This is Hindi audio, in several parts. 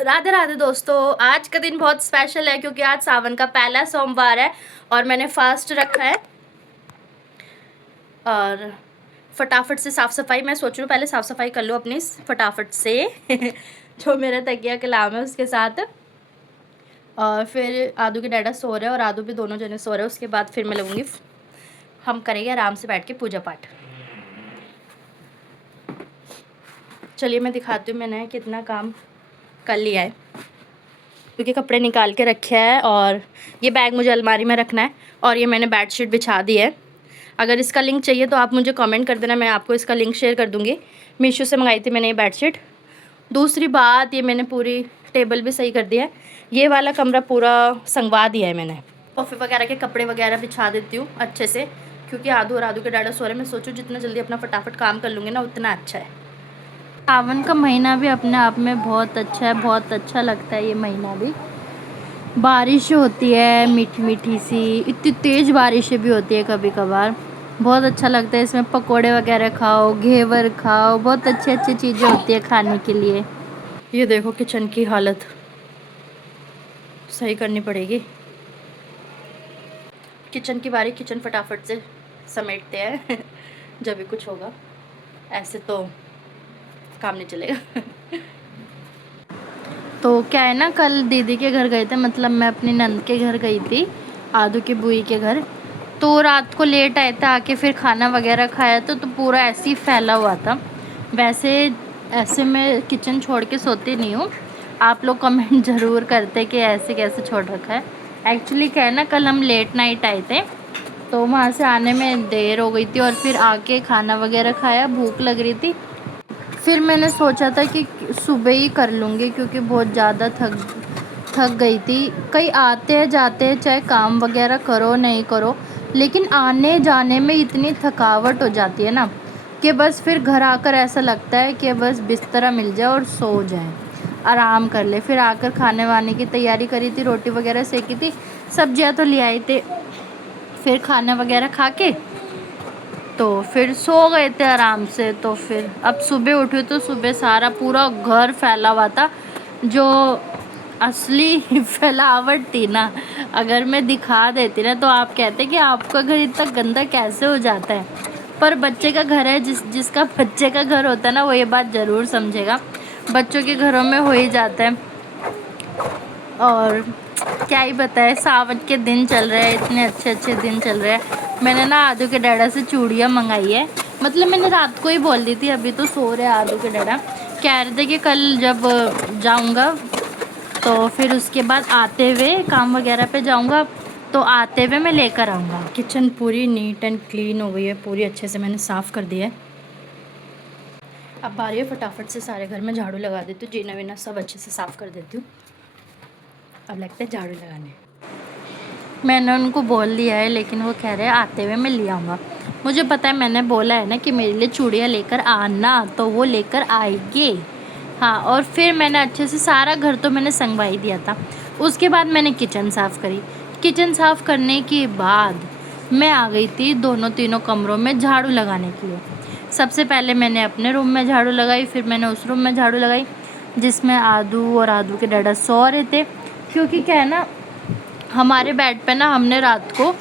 राधे राधे दोस्तों, आज का दिन बहुत स्पेशल है क्योंकि आज सावन का पहला सोमवार है और मैंने फास्ट रखा है। और फटाफट से साफ़ सफाई मैं सोच रही हूँ, पहले साफ़ सफाई कर लूँ अपनी फटाफट से जो मेरा तकिया कलाम है उसके साथ। और फिर आदू के डैडा सो रहे हैं और आदू भी, दोनों जने सो रहे हैं। उसके बाद फिर मैं लगूंगी, हम करेंगे आराम से बैठ के पूजा पाठ। चलिए मैं दिखाती हूँ मैंने कितना काम कर लिया है, क्योंकि कपड़े निकाल के रखे हैं और ये बैग मुझे अलमारी में रखना है। और ये मैंने बेडशीट बिछा दी है। अगर इसका लिंक चाहिए तो आप मुझे कमेंट कर देना, मैं आपको इसका लिंक शेयर कर दूँगी। मीशो से मंगाई थी मैंने ये बेडशीट। दूसरी बात, ये मैंने पूरी टेबल भी सही कर दिया है। ये वाला कमरा पूरा संगवा दिया है मैंने। सोफे वगैरह के कपड़े वगैरह बिछा देती हूँ अच्छे से, क्योंकि आदू और आदू के डैडा सो रहे हैं। मैं सोचूँ जितना जल्दी अपना फटाफट काम कर लूँगी ना उतना अच्छा है। सावन का महीना भी अपने आप में बहुत अच्छा है, बहुत अच्छा लगता है। ये महीना भी बारिश होती है मीठी मीठी सी, इतनी तेज़ बारिशें भी होती है कभी कभार, बहुत अच्छा लगता है। इसमें पकोड़े वगैरह खाओ, घेवर खाओ, बहुत अच्छी अच्छी चीज़ें होती है खाने के लिए। ये देखो किचन की हालत सही करनी पड़ेगी। किचन की बारी, किचन फटाफट से समेटते हैं जब भी कुछ होगा, ऐसे तो काम नहीं चलेगा तो क्या है ना, कल दीदी के घर गए थे, मतलब मैं अपनी नंद के घर गई थी, आदू की बुई के घर। तो रात को लेट आए थे, आके फिर खाना वगैरह खाया तो पूरा ऐसे ही फैला हुआ था। वैसे ऐसे मैं किचन छोड़ के सोती नहीं हूँ। आप लोग कमेंट ज़रूर करते कि ऐसे कैसे छोड़ रखा है। एक्चुअली क्या है ना, कल हम लेट नाइट आए थे तो वहाँ से आने में देर हो गई थी और फिर आके खाना वगैरह खाया, भूख लग रही थी। फिर मैंने सोचा था कि सुबह ही कर लूँगी, क्योंकि बहुत ज़्यादा थक गई थी। कई आते हैं जाते हैं, चाहे काम वगैरह करो नहीं करो, लेकिन आने जाने में इतनी थकावट हो जाती है ना कि बस फिर घर आकर ऐसा लगता है कि बस बिस्तरा मिल जाए और सो जाए, आराम कर ले। फिर आकर खाने वाने की तैयारी करी थी, रोटी वगैरह सेकी थी, सब्जियां तो ले आई थे। फिर खाना वगैरह खा के तो फिर सो गए थे आराम से। तो फिर अब सुबह उठी तो सुबह सारा पूरा घर फैला हुआ था। जो असली फैलावट थी ना, अगर मैं दिखा देती ना तो आप कहते कि आपका घर इतना गंदा कैसे हो जाता है। पर बच्चे का घर है, जिसका बच्चे का घर होता है ना, वो ये बात ज़रूर समझेगा। बच्चों के घरों में हो ही जाता है। और क्या ही बताए, सावन के दिन चल रहे हैं, इतने अच्छे अच्छे दिन चल रहे हैं। मैंने ना आदू के डैडा से चूड़ियाँ मंगाई है, मतलब मैंने रात को ही बोल दी थी। अभी तो सो रहे आदू के डैडा, कह रहे थे कि कल जब जाऊंगा तो फिर उसके बाद आते हुए काम वगैरह पे जाऊंगा, तो आते हुए मैं लेकर आऊँगा। किचन पूरी नीट एंड क्लीन हो गई है, पूरी अच्छे से मैंने साफ़ कर दिया है। अब बारी है फटाफट से सारे घर में झाड़ू लगा देती हूँ, जीना वीना सब अच्छे से साफ़ कर देती हूँ। अब लगता है झाड़ू लगाने। मैंने उनको बोल दिया है, लेकिन वो कह रहे हैं आते हुए मैं ले आऊँगा। मुझे पता है, मैंने बोला है ना कि मेरे लिए चूड़ियाँ लेकर आना, तो वो लेकर आएंगे। हाँ, और फिर मैंने अच्छे से सारा घर तो मैंने संगवाई दिया था। उसके बाद मैंने किचन साफ़ करी। किचन साफ़ करने के बाद मैं आ गई थी दोनों तीनों कमरों में झाड़ू लगाने के लिए। सबसे पहले मैंने अपने रूम में झाड़ू लगाई, फिर मैंने उस रूम में झाड़ू लगाई जिसमें आदू और आदू के डैडा सो रहे थे। क्योंकि क्या है ना, हमारे बेड पे ना हमने रात को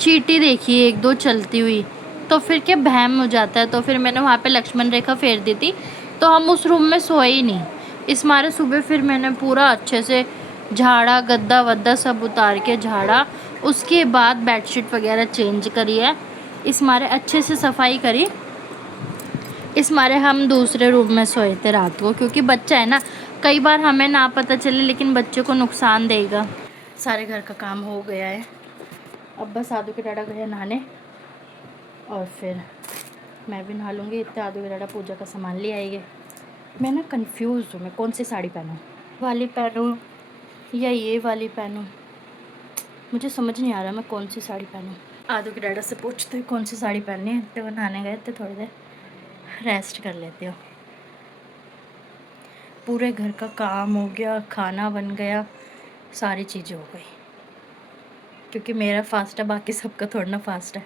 चींटी देखी एक दो चलती हुई, तो फिर क्या बहम हो जाता है। तो फिर मैंने वहाँ पे लक्ष्मण रेखा फेर दी थी, तो हम उस रूम में सोए ही नहीं। इस मारे सुबह फिर मैंने पूरा अच्छे से झाड़ा, गद्दा वद्दा सब उतार के झाड़ा। उसके बाद बेडशीट वगैरह चेंज करी है, इस मारे अच्छे से सफाई करी। इस मारे हम दूसरे रूम में सोए थे रात को, क्योंकि बच्चा है ना, कई बार हमें ना पता चले लेकिन बच्चे को नुकसान देगा। सारे घर का काम हो गया है, अब बस आदू के डाटा गए नहाने और फिर मैं भी नहा लूँगी। इतने आदू के डाटा पूजा का सामान ले आएंगे। मैं ना कंफ्यूज हूँ, मैं कौन सी साड़ी पहनूँ, वाली पहनूँ या ये वाली पहनूँ, मुझे समझ नहीं आ रहा मैं कौन सी साड़ी पहनूँ। आदू के डाटा से पूछते कौन सी साड़ी पहननी है, तो वो नहाने गए थे, थोड़ी देर रेस्ट कर लेते हो। पूरे घर का काम हो गया, खाना बन गया, सारी चीज़ें हो गई। क्योंकि मेरा फास्ट है, बाकी सबका थोड़ा ना फास्ट है।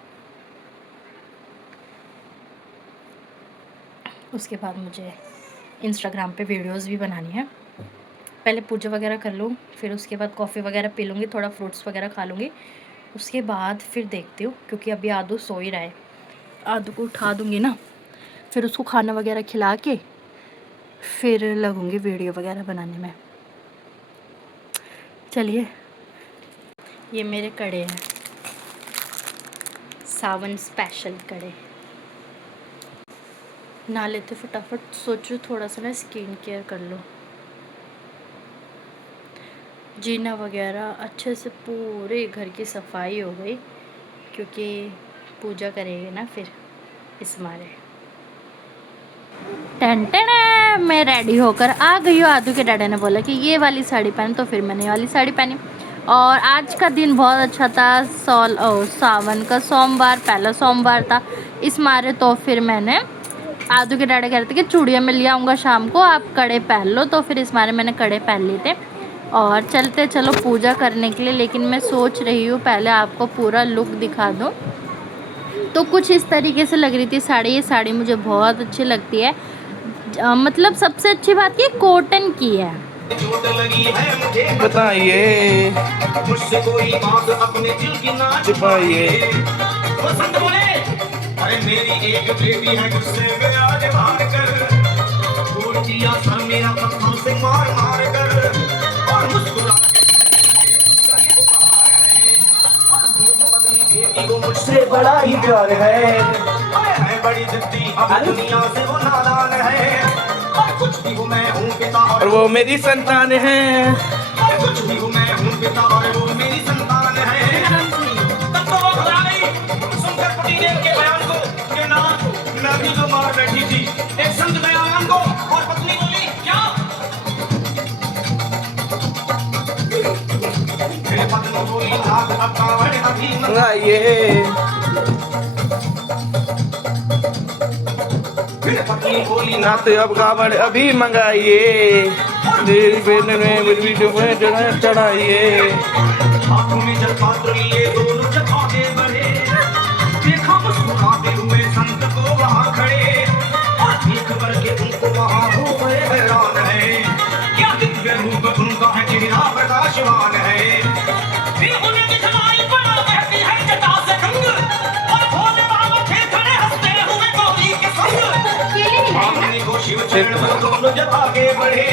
उसके बाद मुझे इंस्टाग्राम पे वीडियोस भी बनानी है, पहले पूजा वगैरह कर लूँ, फिर उसके बाद कॉफ़ी वगैरह पी लूँगी, थोड़ा फ्रूट्स वगैरह खा लूँगी। उसके बाद फिर देखती हूँ, क्योंकि अभी आदू सो ही रहा है। आदू को उठा दूँगी ना, फिर उसको खाना वगैरह खिला के फिर लगूँगी वीडियो वगैरह बनाने में। चलिए, ये मेरे कड़े हैं, सावन स्पेशल कड़े। नहा लेते फटाफट, सोच रही थोड़ा सा ना स्किन केयर कर लो। जीना वगैरह अच्छे से पूरे घर की सफाई हो गई, क्योंकि पूजा करेंगे ना फिर इस मारे। टेंटेन मैं रेडी होकर आ गई हूँ। आदू के डैडी ने बोला कि ये वाली साड़ी पहन, तो फिर मैंने ये वाली साड़ी पहनी। और आज का दिन बहुत अच्छा था, सावन का सोमवार, पहला सोमवार था इस मारे। तो फिर मैंने, आदू के डैडी कह रहे थे कि चूड़ियाँ मैं ले आऊँगा शाम को, आप कड़े पहन लो, तो फिर इस मारे मैंने कड़े पहन लिए थे और चलते चलो पूजा करने के लिए। लेकिन मैं सोच रही हूँ पहले आपको पूरा लुक दिखा दूँ। तो कुछ इस तरीके से लग रही थी साड़ी। ये साड़ी मुझे बहुत अच्छी लगती है, मतलब सबसे अच्छी बात ये कॉटन की है। बताइए, मुझसे कोई बात अपने दिल की ना छुपाइए। अरे मेरी एक बेटी है, गुस्से में आज मार कर छोड़ दिया सर मेरा पत्थरों से मार मार कर, और मुस्कुरा मुझसे बड़ा ही प्यार है बड़ी जिद्दी, अब दुनिया से वो नादान है, और कुछ भी हूँ मैं हूँ पिता और वो मेरी संतान है, कुछ भी हूँ मैं हूँ पिता और वो मेरी संतान है। तब तो वो घबराई सुनकर पतिदेव के बयान को कि ना नदी जो मार बैठी थी एक संत बयान को, और पत्नी बोली क्या? मेरे पत्नी बोली नाथ अब कावड़ अभी मंगाइए। पत्नी बोली नाथ अब कावड़ अभी मंगाइए, तेरी बेटे में चढ़ाइए। हाथों में जल पात्र लिए दोनों जब आगे बढ़े, देखा मुस्कुराते हुए संत को वहाँ खड़े, और देख करके उनको वहाँ हो गए हैरान है, क्या दिव्य रूप उनका है, चेहरा प्रकाशवान है। फिर उन्हें दिखलाई पड़ा बहती है जटा से गंग, और भोले बाबा थे खड़े हंसते हुए गौरी के संग। आपने को शिव चरण पर दोनों जब आगे बढ़े,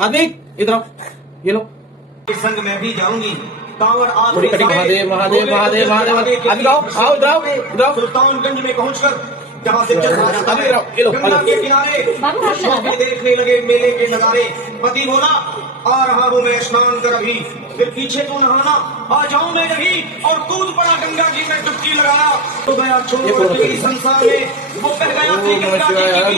आदमी इधर आओ, ये लो। इस संग में भी जाऊंगी, कांवड़ आज महादेव महादेव महादेव महादेव। आदमी आओ, आओ इधर आओ, इधर आओ। सुल्तानगंज में पहुंचकर जहाँ से गंगा के किनारे देखने लगे मेले के नजारे। पति बोला आ रहा हूँ मैं स्नान कर अभी, फिर पीछे तो नहाना आ जाऊं मैं जभी, और कूद पड़ा गंगा जी में डुबकी लगाया, तो गया छोड़ संसार में वो कह गया थी गंगा जी की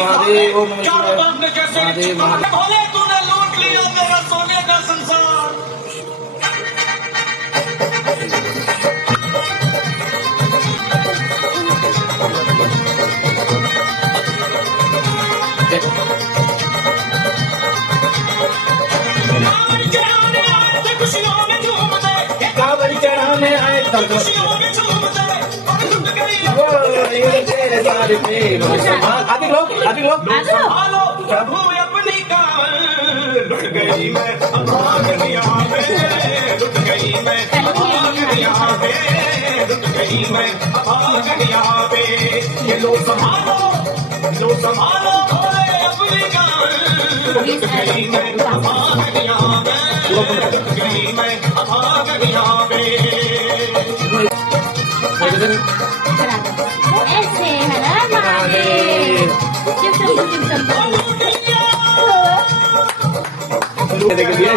चारों तरफ में जैसे भोले तूने लूट लिया मेरा सोने का संसार। आदि लोग प्रभु अपनी लुट गई मैं भाग यहाँ पे, लुट गई मैं भाग यहाँ पे, लुट गई मैं भाग यहाँ पे। ये लो संभालो भोले अपनी लुट गई मैं भाग यहाँ पे, लुट गई मैं भाग यहाँ पे। ऐसे है ना महादेव, शिव शंभू शिव शंभू। देख लिए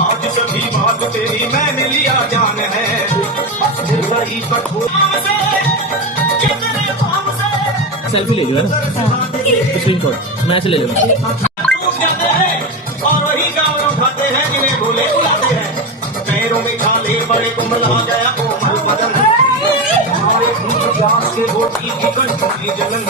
आज सभी बात तेरी मैंने लिया जान है सेल्फी ले लियो ना स्क्रीनशॉट मैं ऐसे ले लूंगा जाते हैं और वही गाँव उठाते हैं जिन्हें भोले बुलाते हैं पैरों में छाले बड़े कोमल आ गया कोमल बदन हमारे भूख प्यास के रोटी की कंठी जलन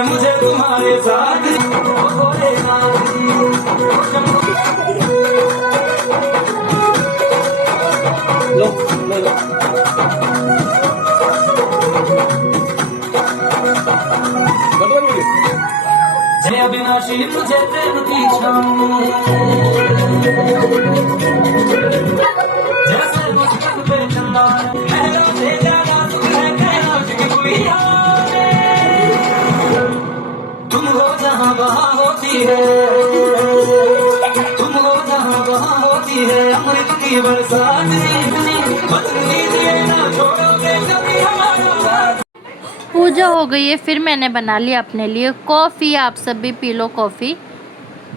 मुझे तुम्हारे साथ लो ले लो जय अविनाशी मुझे प्रेम की छाऊं जैसे मुस्कान पे चंदा लहरों से ज्यादा सुख है कैलाश की गुड़िया तुम हो जहाँ वहाँ होती है तुम हो जहाँ वहाँ होती है अमृत की बरसात बचन लीजिए ना छोड़ोगे कभी हमारा साथ। पूजा हो गई है, फिर मैंने बना लिया अपने लिए कॉफ़ी। आप सब भी पी लो कॉफ़ी।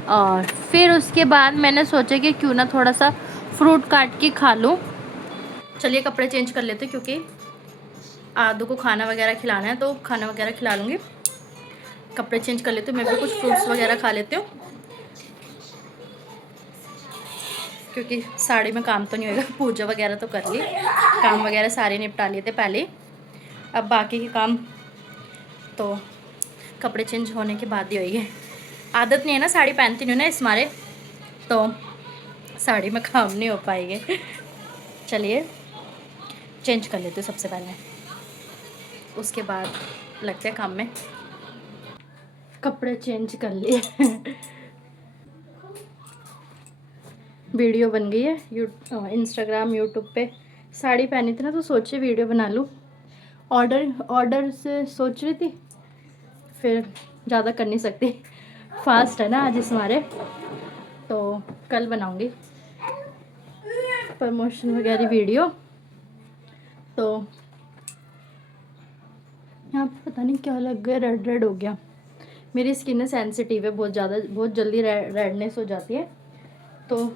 और फिर उसके बाद मैंने सोचा कि क्यों ना थोड़ा सा फ्रूट काट के खा लूँ। चलिए कपड़े चेंज कर लेते क्योंकि आदू को खाना वगैरह खिलाना है, तो खाना वगैरह खिला लूँगी। कपड़े चेंज कर लेती हूँ, मैं भी कुछ फ्रूट्स वगैरह खा लेती हूँ क्योंकि साड़ी में काम तो नहीं होगा। पूजा वगैरह तो कर ली, काम वगैरह सारे निपटा लिए थे पहले। अब बाकी के काम तो कपड़े चेंज होने के बाद ही होगी। आदत नहीं है ना, साड़ी पहनती नहीं हूँ ना इस मारे, तो साड़ी में काम नहीं हो पाएंगे। चलिए चेंज कर लेते सबसे पहले, उसके बाद लगते हैं काम में। कपड़े चेंज कर लिए। वीडियो बन गई है इंस्टाग्राम यूट्यूब पे। साड़ी पहनी थी ना तो सोचे वीडियो बना लूँ। ऑर्डर से सोच रही थी, फिर ज़्यादा कर नहीं सकती, फास्ट है ना आज इस हमारे, तो कल बनाऊंगी प्रमोशन वगैरह वीडियो। तो यहाँ पे पता नहीं क्या लग गया, रेड रेड हो गया। मेरी स्किन सेंसिटिव है बहुत जल्दी रेडनेस हो जाती है। तो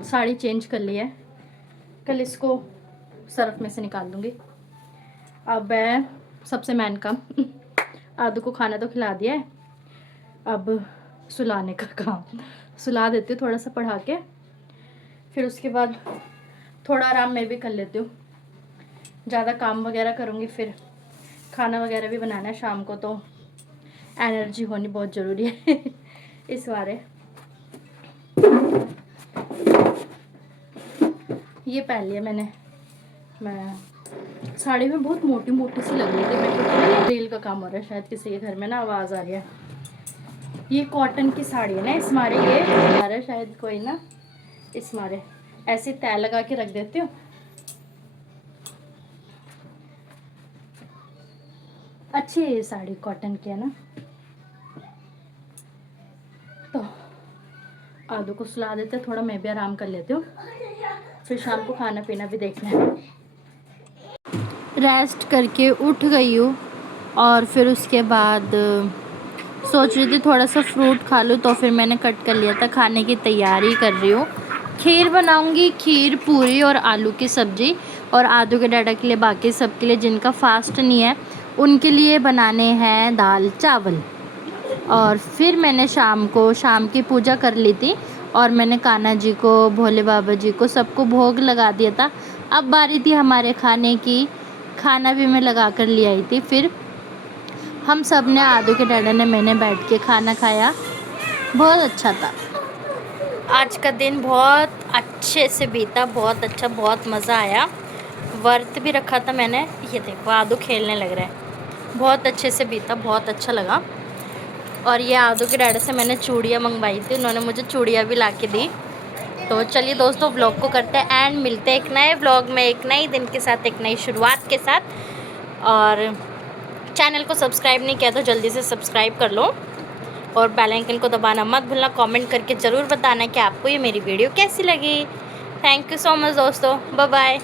साड़ी चेंज कर ली है, कल इसको सर्फ में से निकाल दूँगी। अब है सबसे मेन काम, आदू को खाना तो खिला दिया है, अब सुलाने का काम। सुला देती हूँ थोड़ा सा पढ़ा के, फिर उसके बाद थोड़ा आराम मैं भी कर लेती हूँ। ज़्यादा काम वगैरह करूँगी, फिर खाना वगैरह भी बनाना है शाम को, तो एनर्जी होनी बहुत ज़रूरी है इस बारे। ये पहन लिया मैं साड़ी में बहुत मोटी मोटी सी लग रही थी मेरे को। रील का काम हो रहा है शायद, किसी के घर में ना आवाज़ आ रही है। ये कॉटन की साड़ी है ना इस मारे, ये आ रहा है शायद कोई ना, इस मारे ऐसे तय लगा के रख देती हूँ। अच्छी है ये साड़ी, कॉटन की है ना। तो आदू को सुला देते, थोड़ा मैं भी आराम कर लेती हूँ, फिर शाम को खाना पीना भी देखना है। रेस्ट करके उठ गई हूँ और फिर उसके बाद सोच रही थी थोड़ा सा फ्रूट खा लूँ, तो फिर मैंने कट कर लिया था। खाने की तैयारी कर रही हूँ, खीर बनाऊँगी, खीर पूरी और आलू की सब्ज़ी। और आदू के डाटा के लिए, बाकी सब के लिए जिनका फास्ट नहीं है उनके लिए बनाने हैं दाल चावल। और फिर मैंने शाम की पूजा कर ली थी और मैंने कान्हा जी को, भोले बाबा जी को, सबको भोग लगा दिया था। अब बारी थी हमारे खाने की, खाना भी मैं लगा कर ले आई थी। फिर हम सब ने, आदू के डैडा ने, मैंने बैठ के खाना खाया, बहुत अच्छा था। आज का दिन बहुत अच्छे से बीता, बहुत अच्छा, बहुत मज़ा आया। व्रत भी रखा था मैंने। ये देखो आदू खेलने लग रहा है। बहुत अच्छे से बीता, बहुत अच्छा लगा। और ये आदू के डैडा से मैंने चूड़ियाँ मंगवाई थी, उन्होंने मुझे चूड़ियाँ भी ला के दी। तो चलिए दोस्तों, व्लॉग को करते हैं एंड मिलते हैं एक नए व्लॉग में, एक नई दिन के साथ, एक नई शुरुआत के साथ। और चैनल को सब्सक्राइब नहीं किया तो जल्दी से सब्सक्राइब कर लो और बेल आइकन को दबाना मत भूलना। कमेंट करके ज़रूर बताना कि आपको ये मेरी वीडियो कैसी लगी। थैंक यू सो मच दोस्तों, बाय बाय।